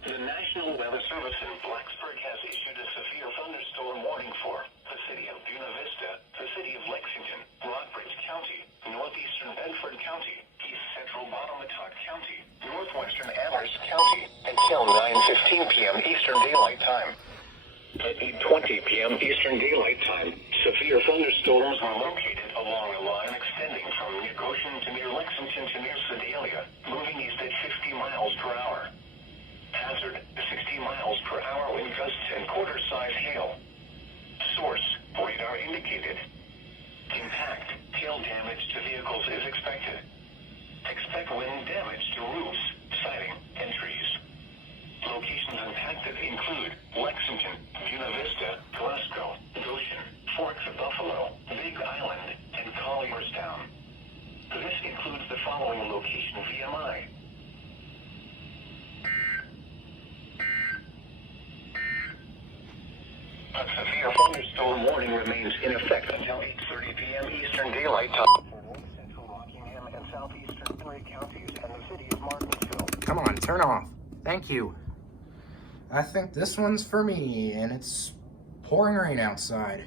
The National Weather Service in Blacksburg has issued a severe thunderstorm warning for the city of Buena Vista, the city of Lexington, Rockbridge County, northeastern Bedford County, east central Bottomatot County, northwestern Amherst County, until 9:15 p.m. Eastern Daylight Time. At 8:20 p.m. Eastern Daylight Time, severe thunderstorms were located along a line extending from near Goshen to near Lexington to near Sedalia, moving east at 50 miles per hour. Hazard, 60 miles per hour wind gusts and quarter-size hail. Source, radar indicated. Impact, hail damage to vehicles is expected. Expect wind damage to roofs, siding, and trees. Locations impacted include Lexington, Buena Vista, Glasgow, Goshen, Forks of Buffalo, Big Island, and Collierstown. This includes the following location VMI. A severe thunderstorm warning remains in effect until 8:30 p.m. Eastern Daylight Time for north central Rockingham and southeastern Henry counties and the city of Martinsville. Come on, turn off. Thank you. I think this one's for me, and it's pouring rain outside.